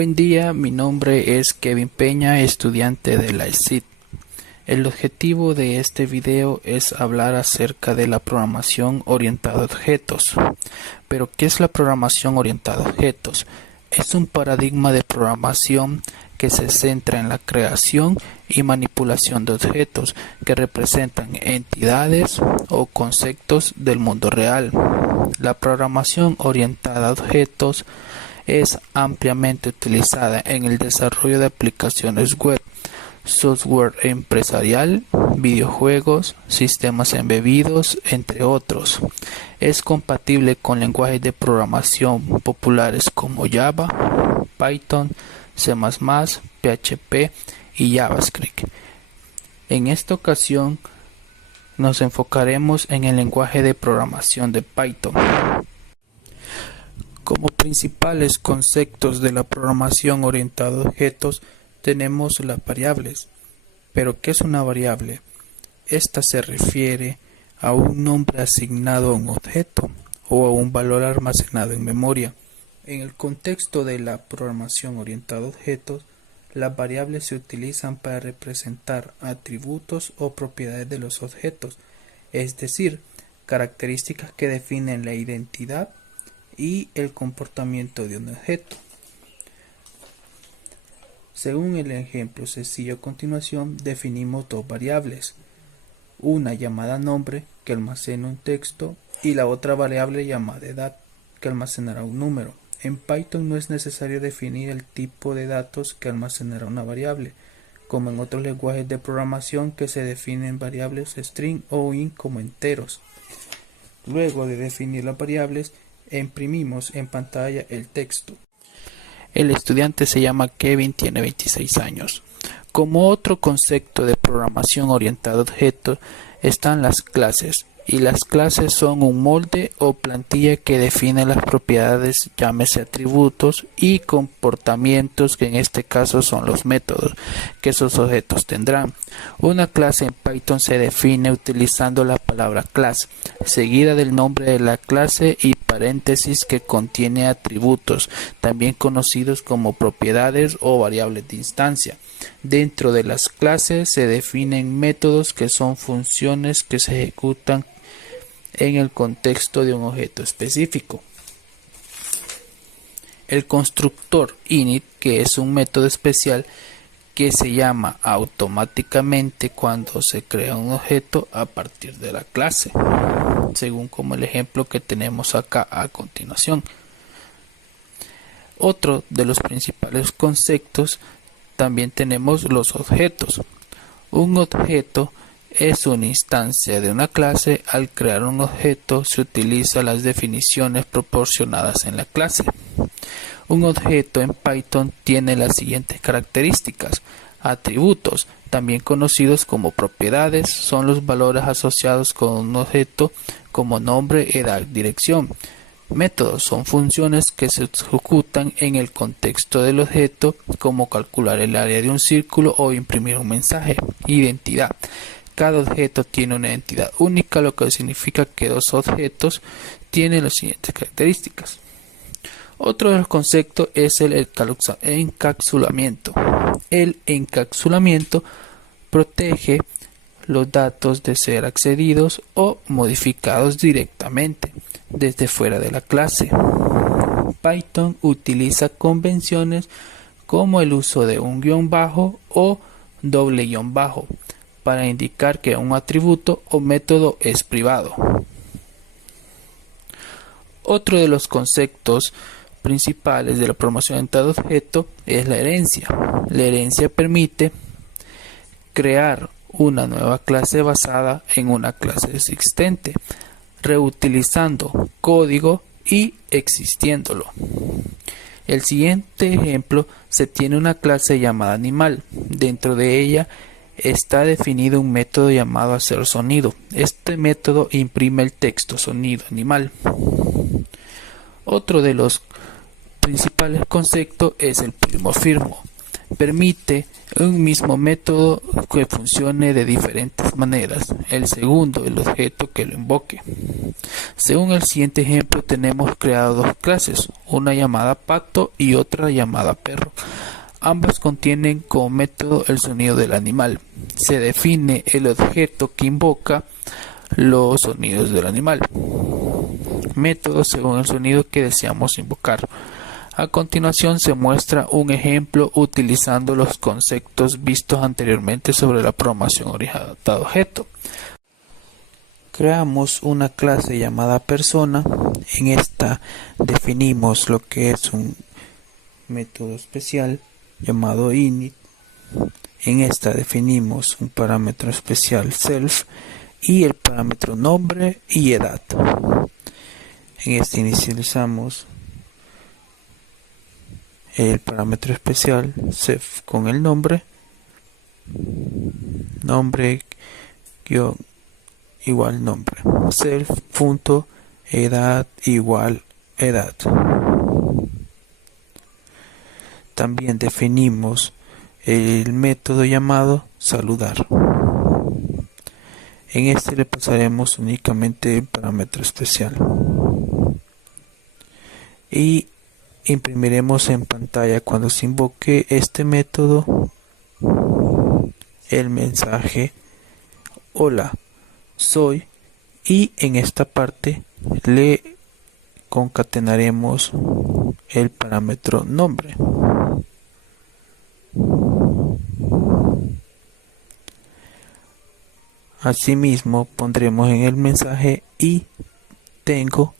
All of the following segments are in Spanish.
Buen día, mi nombre es Kevin Peña, estudiante de la ESID. El objetivo de este video es hablar acerca de la programación orientada a objetos. Pero, ¿qué es la programación orientada a objetos? Es un paradigma de programación que se centra en la creación y manipulación de objetos que representan entidades o conceptos del mundo real. La programación orientada a objetos es ampliamente utilizada en el desarrollo de aplicaciones web, software empresarial, videojuegos, sistemas embebidos, entre otros. Es compatible con lenguajes de programación populares como Java, Python, C++, PHP y JavaScript. En esta ocasión nos enfocaremos en el lenguaje de programación de Python. Como principales conceptos de la programación orientada a objetos tenemos las variables. ¿Pero qué es una variable? Esta se refiere a un nombre asignado a un objeto o a un valor almacenado en memoria. En el contexto de la programación orientada a objetos, las variables se utilizan para representar atributos o propiedades de los objetos, es decir, características que definen la identidad y el comportamiento de un objeto. Según el ejemplo sencillo a continuación, definimos dos variables, una llamada nombre que almacena un texto y la otra variable llamada edad que almacenará un número. En Python no es necesario definir el tipo de datos que almacenará una variable, como en otros lenguajes de programación que se definen variables string o int como enteros. Luego de definir las variables, imprimimos en pantalla el texto. El estudiante se llama Kevin, tiene 26 años. Como otro concepto de programación orientada a objetos están las clases, y las clases son un molde o plantilla que define las propiedades, llámese atributos y comportamientos, que en este caso son los métodos que esos objetos tendrán. Una clase en Python se define utilizando la palabra class, seguida del nombre de la clase y paréntesis que contiene atributos, también conocidos como propiedades o variables de instancia. Dentro de las clases se definen métodos que son funciones que se ejecutan en el contexto de un objeto específico. El constructor init, que es un método especial que se llama automáticamente cuando se crea un objeto a partir de la clase, según como el ejemplo que tenemos acá a continuación. Otro de los principales conceptos también tenemos los objetos. Un objeto es una instancia de una clase. Al crear un objeto se utilizan las definiciones proporcionadas en la clase. Un objeto en Python tiene las siguientes características. Atributos, también conocidos como propiedades, son los valores asociados con un objeto como nombre, edad, dirección. Métodos son funciones que se ejecutan en el contexto del objeto, como calcular el área de un círculo o imprimir un mensaje. Identidad. Cada objeto tiene una identidad única, lo que significa que dos objetos tienen las siguientes características. Otro de los conceptos es el encapsulamiento. El encapsulamiento protege los datos de ser accedidos o modificados directamente desde fuera de la clase. Python utiliza convenciones como el uso de un guión bajo o doble guión bajo para indicar que un atributo o método es privado. Otro de los conceptos principales de la programación orientada a objetos es la herencia. La herencia permite crear una nueva clase basada en una clase existente, reutilizando código y existiéndolo. El siguiente ejemplo, se tiene una clase llamada animal. Dentro de ella está definido un método llamado hacer sonido. Este método imprime el texto sonido animal. Otro de los principales conceptos es el polimorfismo. permite un mismo método que funcione de diferentes maneras. El segundo, el objeto que lo invoque. Según el siguiente ejemplo, tenemos creado dos clases, una llamada pato y otra llamada perro. Ambas contienen como método el sonido del animal. Se define el objeto que invoca los sonidos del animal. Método según el sonido que deseamos invocar. A continuación se muestra un ejemplo utilizando los conceptos vistos anteriormente sobre la programación orientada a objeto. Creamos una clase llamada persona. En esta definimos lo que es un método especial llamado init. En esta definimos un parámetro especial self y el parámetro nombre y edad. En este inicializamos el parámetro especial self con el nombre igual nombre, self.edad igual edad. También definimos el método llamado saludar. En este le pasaremos únicamente el parámetro especial y imprimiremos en pantalla cuando se invoque este método el mensaje hola, soy, y en esta parte le concatenaremos el parámetro nombre. Asimismo pondremos en el mensaje y tengo,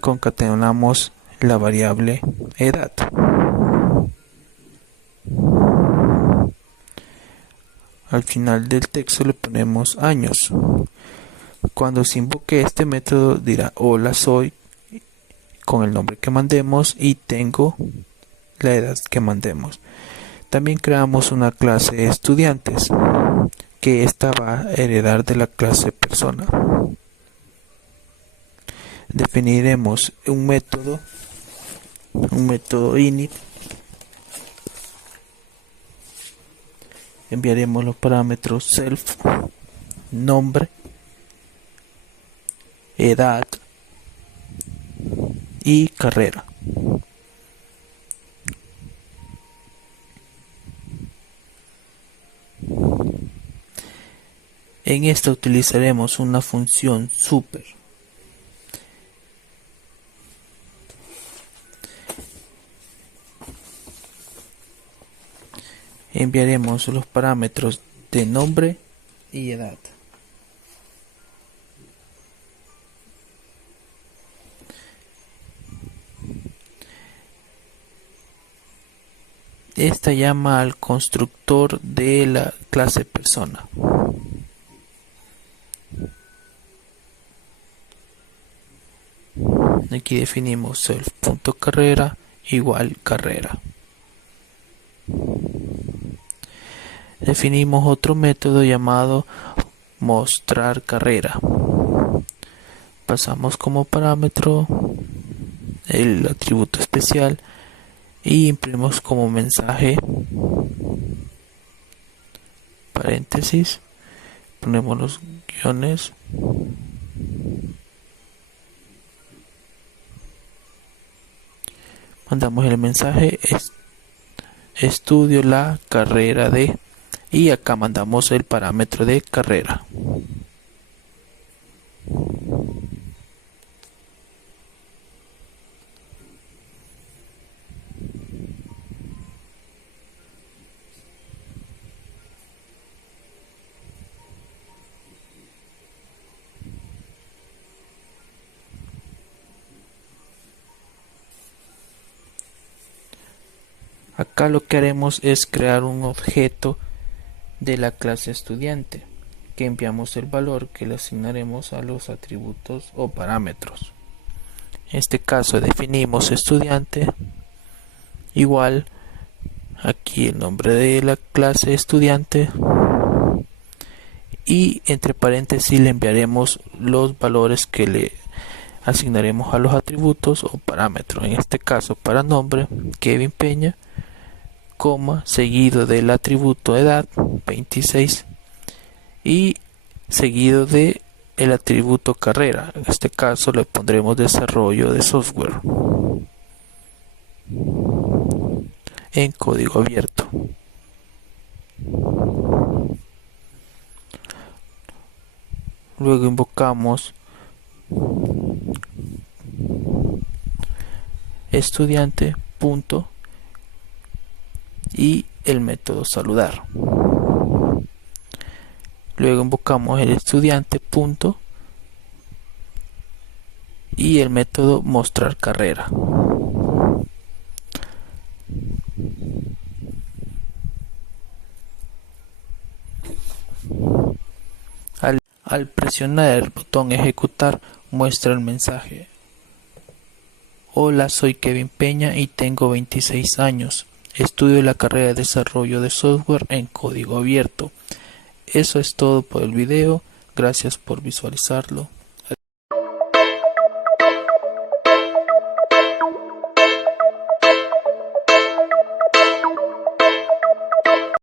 concatenamos la variable edad. Al final del texto le ponemos años. Cuando se invoque este método dirá hola soy con el nombre que mandemos y tengo la edad que mandemos. También creamos una clase estudiantes que esta va a heredar de la clase persona. Definiremos un método init. Enviaremos los parámetros self, nombre, edad y carrera. En esta utilizaremos una función super. Enviaremos los parámetros de nombre y edad. Esta llama al constructor de la clase persona. Aquí definimos self.carrera igual carrera. Definimos otro método llamado mostrar carrera. Pasamos como parámetro el atributo especial y imprimimos como mensaje paréntesis, ponemos los guiones, mandamos el mensaje estudio la carrera de, y acá mandamos el parámetro de carrera. Acá lo que haremos es crear un objeto de la clase estudiante, que enviamos el valor que le asignaremos a los atributos o parámetros. En este caso definimos estudiante igual, aquí el nombre de la clase estudiante, y entre paréntesis le enviaremos los valores que le asignaremos a los atributos o parámetros. En este caso para nombre, Kevin Peña, coma, seguido del atributo edad, 26, y seguido de el atributo carrera. En este caso le pondremos desarrollo de software en código abierto. Luego invocamos estudiante punto y el método saludar. Luego invocamos el estudiante punto y el método mostrar carrera. Al presionar el botón ejecutar, muestra el mensaje: hola, soy Kevin Peña y tengo 26 años. Estudio la carrera de desarrollo de software en código abierto. Eso es todo por el video. Gracias por visualizarlo.